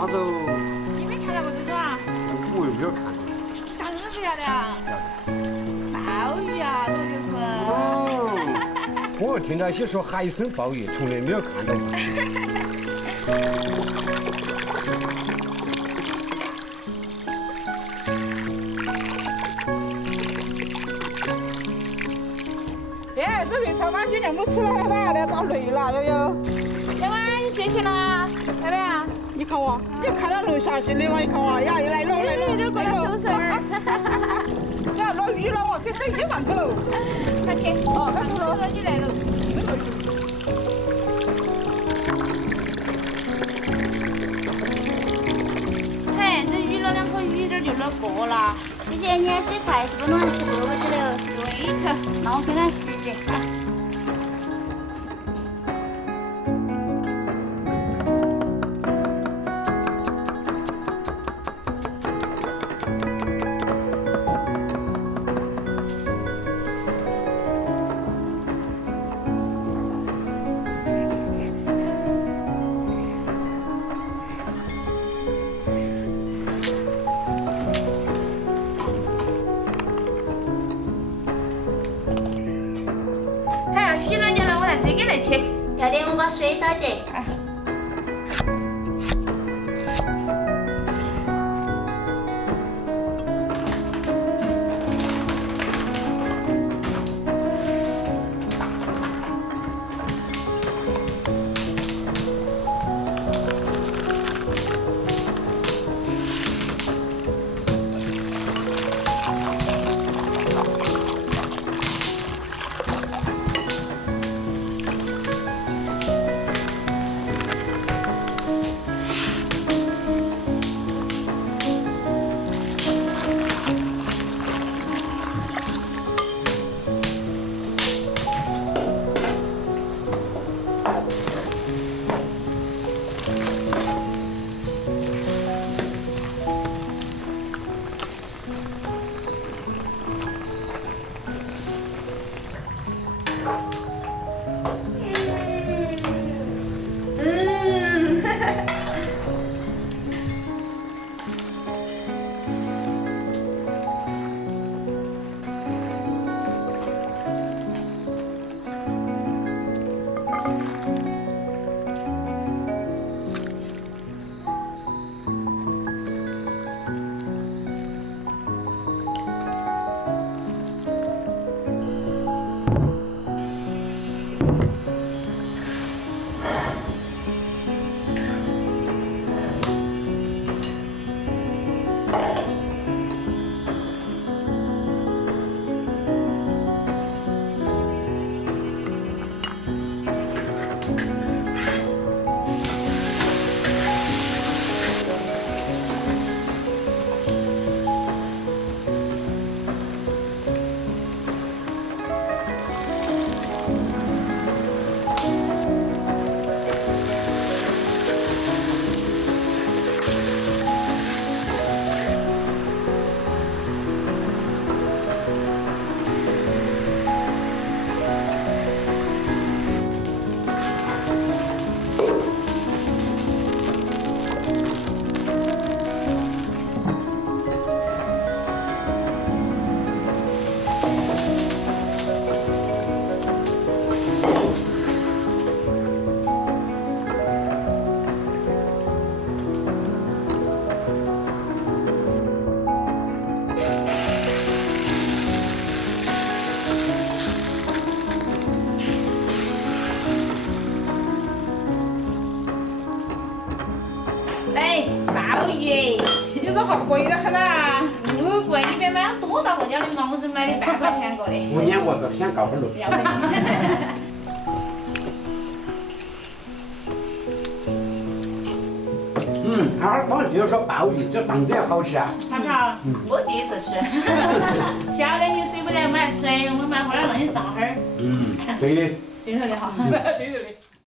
啥子哦？你没看到过这种啊？我又没有看到。啥子都不要的啊？鲍鱼啊，这个就是。哦，我听到些说海参鲍鱼，从来没有看到过。耶，这边超妈今年没出来了，要遭累了，悠悠。小妈，你谢谢了，要不要？你看我，你看到楼下去的嘛？你看我，呀，又来了，来了，有点过来收拾儿。呀，落雨了，我给手机放走。快去。哦，快走了，你来了。嘿，这鱼了2颗鱼点就捞过了。姐姐，你要洗菜是不弄去锅里头？对头。那我给它洗着。鱼了呢，我再这个来切。要得，我把水烧结。来，鲍鱼，你这好贵得很啊！不贵，你别买多大货架的嘛，我是买的半块钱个的。我撵我都想告诉你。要得。我就是说鲍鱼这棒子要好吃啊。好不好？我第一次吃。晓得你舍不得买吃，我买回来让你上哈儿。对的。对头的哈。对对对。